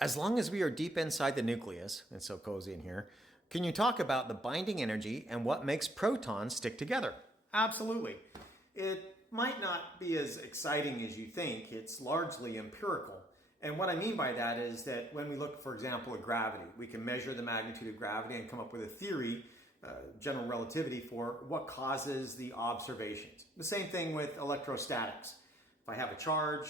As long as we are deep inside the nucleus, it's so cozy in here, can you talk about the binding energy and what makes protons stick together? Absolutely. It might not be as exciting as you think. It's largely empirical. And what I mean by that is that when we look, for example, at gravity, we can measure the magnitude of gravity and come up with a theory, general relativity, for what causes the observations. The same thing with electrostatics. If I have a charge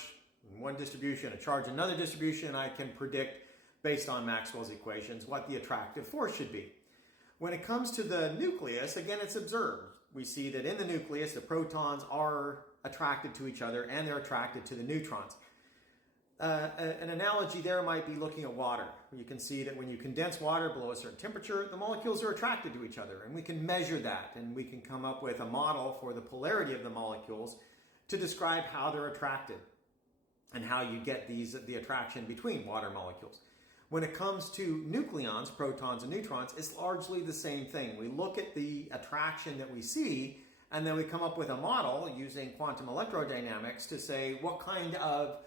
in one distribution, a charge in another distribution, I can predict based on Maxwell's equations what the attractive force should be. When it comes to the nucleus, again, it's observed. We see that in the nucleus, the protons are attracted to each other and they're attracted to the neutrons. An analogy there might be looking at water. You can see that when you condense water below a certain temperature, the molecules are attracted to each other, and we can measure that, and we can come up with a model for the polarity of the molecules to describe how they're attracted and how you get the attraction between water molecules. When it comes to nucleons, protons and neutrons, it's largely the same thing. We look at the attraction that we see, and then we come up with a model using quantum electrodynamics to say what kind of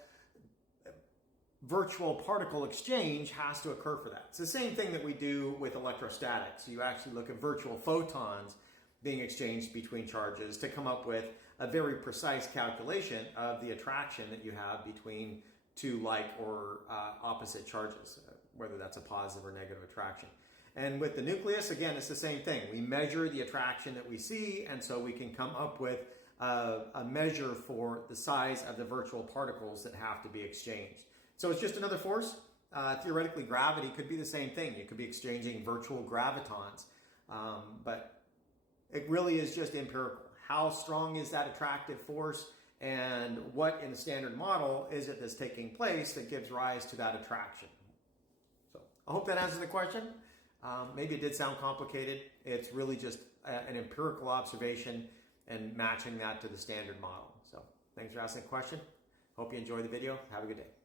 virtual particle exchange has to occur for that. It's the same thing that we do with electrostatics. You actually look at virtual photons being exchanged between charges to come up with a very precise calculation of the attraction that you have between two like or opposite charges, whether that's a positive or negative attraction. And with the nucleus, again, it's the same thing. We measure the attraction that we see, and so we can come up with a measure for the size of the virtual particles that have to be exchanged. So it's just another force. Theoretically, gravity could be the same thing. You could be exchanging virtual gravitons, but it really is just empirical. How strong is that attractive force, and what in a standard model is it that's taking place that gives rise to that attraction? So I hope that answers the question. Maybe it did sound complicated. It's really just an empirical observation and matching that to the standard model. So thanks for asking the question. Hope you enjoyed the video. Have a good day.